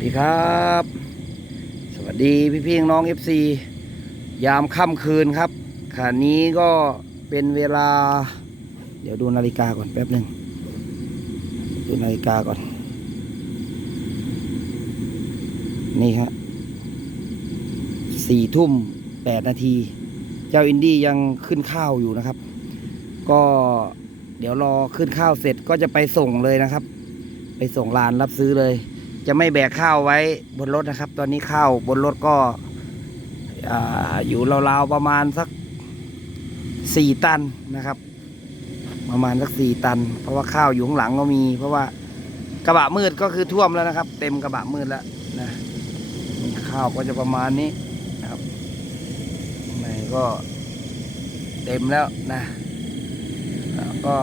สดีครับ สวัสดีพี่พี่น้องเอฟซียามค่ำคืนครับขณะนี้ก็เป็นเวลา เดี๋ยวดูนาฬิกาก่อนแป๊บหนึ่งดูนาฬิกาก่อน นี่ครับสี่ทุ่มแปดนาที เจ้าอินดี้ยังขึ้นข้าวอยู่นะครับ ก็เดี๋ยวรอขึ้นข้าวเสร็จก็จะไปส่งเลยนะครับ ไปส่งลานรับซื้อเลย จะไม่แบกข้าวไว้บนรถนะครับ ตอนนี้ข้าวบนรถก็อ่าอยู่ราวๆประมาณสักสี่ตันนะครับ ประมาณสักสี่ตัน เพราะว่าข้าวอยู่ข้างหลังก็มี เพราะว่ากระบะมืดก็คือท่วมแล้วนะครับ เต็มกระบะมืดแล้วนะข้าวก็จะประมาณนี้นะครับในก็เต็มแล้วนะแล้วก็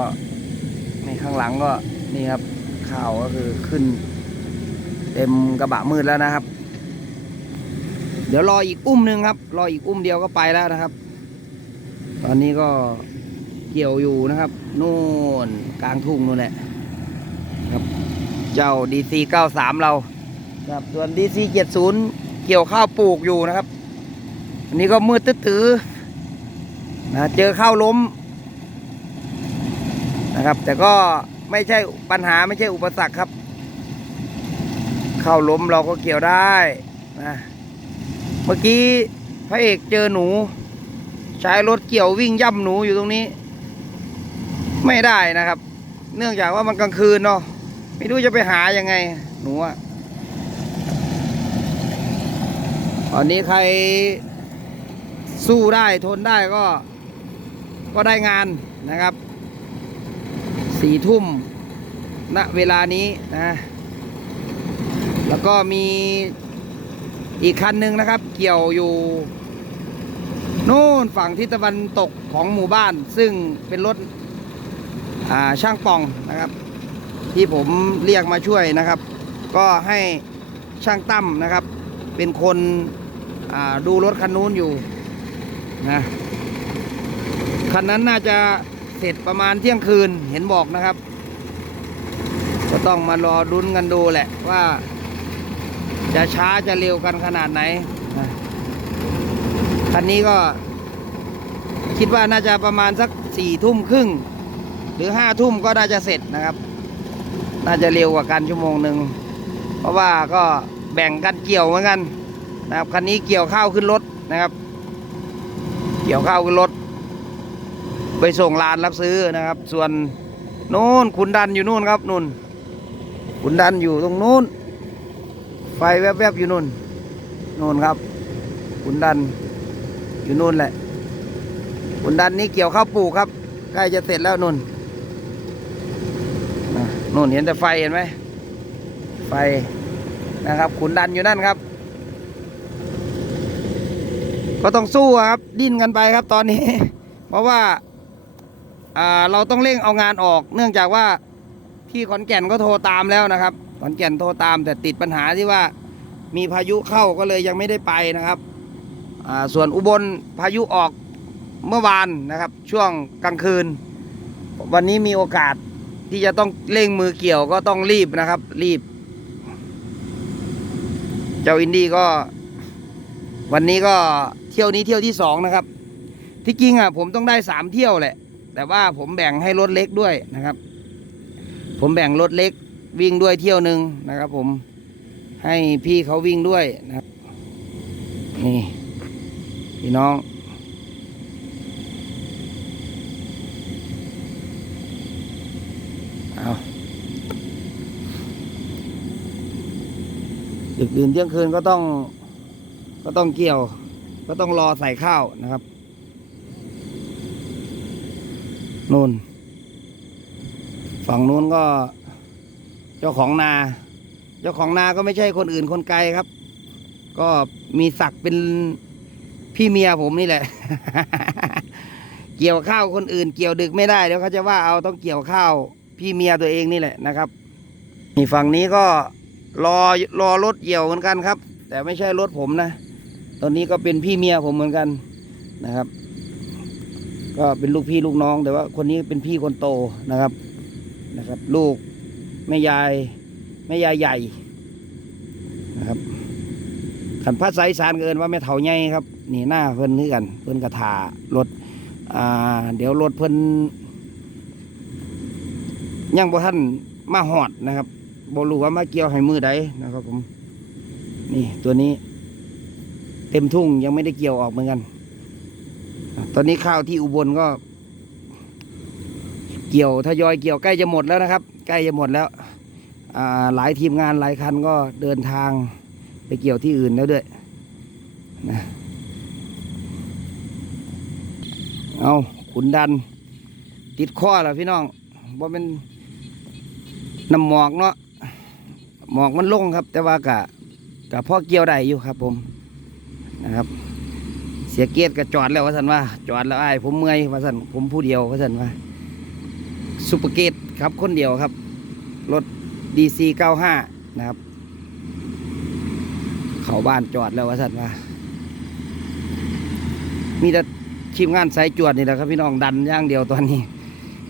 ในข้างหลังก็นี่ครับข้าวก็คือขึ้น เต็มกระบะมืดแล้วนะครับ เดี๋ยวรออีกอุ้มหนึ่งครับ รออีกอุ้มเดียวก็ไปแล้วนะครับ ตอนนี้ก็เกี่ยวอยู่นะครับ นู่นกลางทุ่งนู่นแหละครับ เจ้า DC 93 เราครับส่วน DC 70 เกี่ยวข้าวปลูกอยู่นะครับ อันนี้ก็มืดตื้อนะเจอข้าวล้มนะครับ แต่ก็ไม่ใช่ปัญหาไม่ใช่อุปสรรคครับ ข้าล้มเราก็เกี่ยวได้นะเมื่อกี้พระเอกเจอหนู ใช้รถเกี่ยววิ่งย่ำหนูอยู่ตรงนี้ ไม่ได้นะครับ เนื่องจากว่ามันกลางคืนเนาะไม่รู้จะไปหายังไง หนูอะตอนนี้ใครสู้ได้ทนได้ก็ ก็ได้งานนะครับสี่ทุ่มณเวลานี้นะ แล้วก็มีอีกคันหนึ่งนะครับ เกี่ยวอยู่นู่นฝั่งทิศตะวันตกของหมู่บ้าน ซึ่งเป็นรถช่างป่องนะครับ ที่ผมเรียกมาช่วยนะครับ ก็ให้ช่างตั้มนะครับ เป็นคนดูรถคันนู้นอยู่นะคันนั้นน่าจะเสร็จประมาณเที่ยงคืนเห็นบอกนะครับ ก็ต้องมารอดุนกันดูแหละว่า จะช้าจะเร็วกันขนาดไหนคันนี้ก็ คิดว่าน่าจะประมาณสักสี่ทุ่มครึ่ง หรือห้าทุ่มก็น่าจะเสร็จนะครับ น่าจะเร็วกว่ากันชั่วโมงหนึ่งเพราะว่าก็แบ่งกันเกี่ยวเหมือนกันนะครับคันนี้เกี่ยวข้าวขึ้นรถนะครับ เกี่ยวข้าวขึ้นรถไปส่งลานรับซื้อนะครับ ส่วนนู้นขุนดันอยู่นู่นครับนู่นขุนดันอยู่ตรงนู้น ไฟแวบๆอยู่นู่นนู่นครับขุนดันอยู่นู่นแหละขุนดันนี้เกี่ยวข้าวปลูกครับใกล้จะเสร็จแล้วนู่นนู่นเห็นแต่ไฟเห็นไหมไฟนะครับ ขุนดันอยู่นั่นครับ ก็ต้องสู้ครับดิ้นกันไปครับตอนนี้ เพราะว่าอ่าเราต้องเร่งเอางานออก เนื่องจากว่าที่ขอนแก่นก็โทรตามแล้วนะครับขอนแก่นโทรตาม แต่ติดปัญหาที่ว่ามีพายุเข้าก็เลยยังไม่ได้ไปนะครับส่วนอุบลพายุออกเมื่อวานนะครับ ช่วงกลางคืน วันนี้มีโอกาสที่จะต้องเร่งมือเกี่ยวก็ต้องรีบนะครับ รีบ เจ้าอินดี้ก็ วันนี้ก็เที่ยวนี้เที่ยวที่สองนะครับ ที่จริงอะผมต้องได้สามเที่ยวแหละ แต่ว่าผมแบ่งให้รถเล็กด้วยนะครับ ผมแบ่งรถเล็ก วิ่งด้วยเที่ยวหนึ่งนะครับ ผม ให้พี่เขาวิ่งด้วยนะครับนี่พี่น้อง เอาดึกดื่นเที่ยงคืนก็ต้อง ก็ต้องเกี่ยว ก็ต้องรอใส่ข้าวนะครับนู่นฝั่งนู้นก็ จ้าของนา เจ้าของนาก็ไม่ใช่คนอื่นคนไกลครับ ก็มีศักดิ์เป็นพี่เมียผมนี่แหละ เกี่ยวข้าวคนอื่น เกี่ยวดึกไม่ได้เดี๋ยวเขาจะว่าเอาต้องเกี่ยวข้าวพี่เมียตัวเองนี่แหละนะครับนี่ฝั่งนี้ก็รอรอรถเกี่ยวเหมือนกันครับ แต่ไม่ใช่รถผมนะตอนนี้ก็เป็นพี่เมียผมเหมือนกันนะครับ ก็เป็นลูกพี่ลูกน้อง แต่ว่าคนนี้เป็นพี่คนโตนะครับนะครับ ลูก แม่ยายแม่ยายใหญ่นะครับขันภาษาอีสานก็เอินว่าแม่เถาใหญ่ครับ นี่หน้าเพิ่นนี่กัน เพิ่นกระถารถอ่าเดี๋ยวรถเพิ่นยังบ่ท่านมาหอดนะครับบ่รู้ว่ามาเกี่ยวให้มือใดนะครับผมนี่ตัวนี้ เต็มทุ่งยังไม่ได้เกี่ยวออกเหมือนกัน ตอนนี้ข้าวที่อุบลก็ เกี่ยวทยอยเกี่ยวใกล้จะหมดแล้วนะครับ ใกล้จะหมดแล้วหลายทีมงานหลายคันก็เดินทางไปเกี่ยวที่อื่นแล้วด้วยนะเอาขุนดัน ติดข้อแล้วพี่น้องว่เป็นน้ำหมอกเนาะหมอกมันลงครับ แต่ว่ากะกะพ่อเกี่ยวได้อยู่ครับผมนะครับ เสียเกียรติก็จอดแล้วว่าสันว่า จอดแล้วไอ้ผมเมื่อยว่าสันผมผู้เดียวว่าสันว่า ซุปเปอร์เกตครับคนเดียวครับ รถ DC 95 นะครับ เขาบ้านจอดแล้วว่าสันว่ามีแต่ทีมงานสายจวดนี่แหละครับ พี่น้องดันย่างเดียวตอนนี้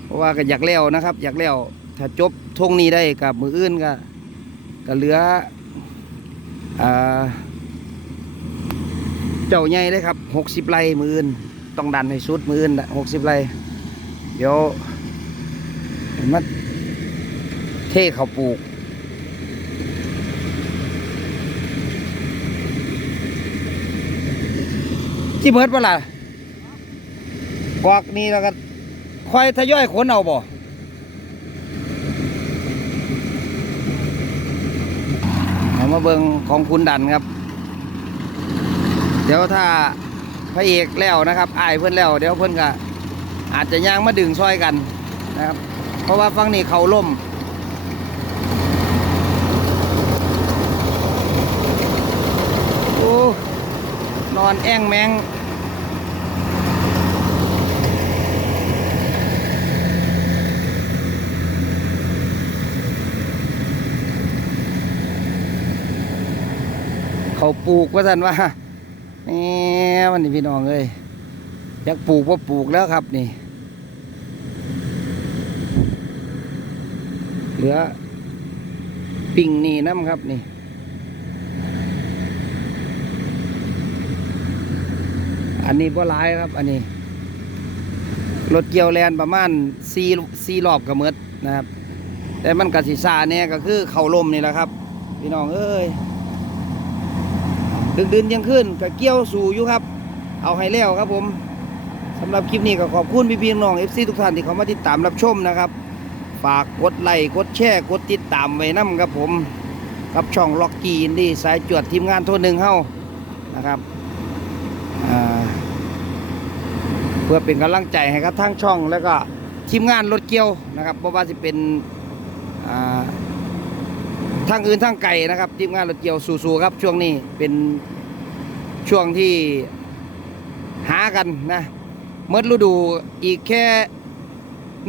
เพราะว่าก็อยากเลี้ยวนะครับ อยากเลี้ยวถ้าจบทงนี้ได้กับมืออื่นก็ก็เหลือเจ้าใหญ่เลยครับหกสิบไร่มืออื่น ต้องดันให้สุดมืออื่นหกสิบไร่เดี๋ยว มาเทเขาปลูก ที่เมิดปะล่ะกอกนี่แล้วก็ค่อยทยอยขนเอาบ่เอามาเบิงของคุณดันครับ เดี๋ยวถ้าพระเอกแล้วนะครับอายเพื่อนแล้ว เดี๋ยวเพื่อนก็อาจจะย่างมาดึงซอยกันนะครับ เพราะว่าฟังนี่เขาล่มโอ้นอนแอ่งแมงเขาปลูกว่าท่านว่านี่มันนี่พี่น้องเอ้ยอยากปลูกว่าปลูกแล้วครับนี่ เห ลือปิ่งนี่น้ำครับนี่อันนี้บ่หลายครับ อันนี้ รถเกี่ยวแลนประมาณสี่สี่รอบกับเมดนะครับ แต่มันกสิซาเนี่ยก็คือเข่าลมนี่แหละครับ พี่น้องเอ้ยดึกดื่นยังขึ้นก็เกี่ยวสู่อยู่ครับ เอาให้แล้วครับผมสำหรับคลิปนี้ก็ขอบคุณพี่พี่น้องเอฟซีทุกท่านที่เขามาติดตามรับชมนะครับ ฝากกดไลค์กดแชร์กดติดตามไว้นํครับผมกับช่องล็อกกี้นดีสายจวดทีมงานโทนหนึ่งเฮ้านะครับเพื่อเป็นกำลังใจให้กับทางช่องแล้วก็ทีมงานรถเกี่ยวนะครับเพราะว่าจะเป็นทางอื่นทางไก่นะครับ ทีมงานรถเกี่ยวสู้ๆครับ ช่วงนี้เป็นช่วงที่หากันนะเมื่อฤดูอีกแค่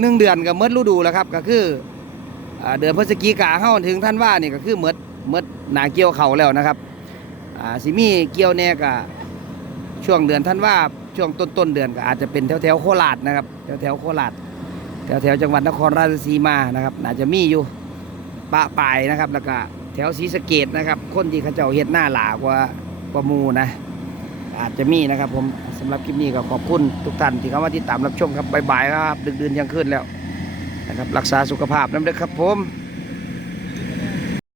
หนึ่งเดือนกับเมื่อฤดูแล้วครับก็คือเดือนพฤศจิกาเข้าถึงท่านว่านี่ก็คือเมื่อเมื่อหนาเกี่ยวเขาแล้วนะครับสิมีเกี่ยวแน่กับช่วงเดือนท่านว่าช่วงต้นต้นเดือนก็อาจจะเป็นแถวแถวโคราชนะครับแถวแถวโคราชแถวแถวจังหวัดนครราชสีมานะครับอาจจะมีอยู่ปะปายนะครับแล้วก็แถวศรีสะเกดนะครับ คนที่เขาเจ้าเฮ็ดหน้าหลากว่ากว่าหมูนะ อาจจะมีนะครับผม สำหรับคลิปนี้ก็ขอบคุณทุกท่านที่เข้ามาติดตามรับชมครับบ๊ายบายครับ ดึกดื่นยังขึ้นแล้วนะครับรักษาสุขภาพน้ำเด็กครับผม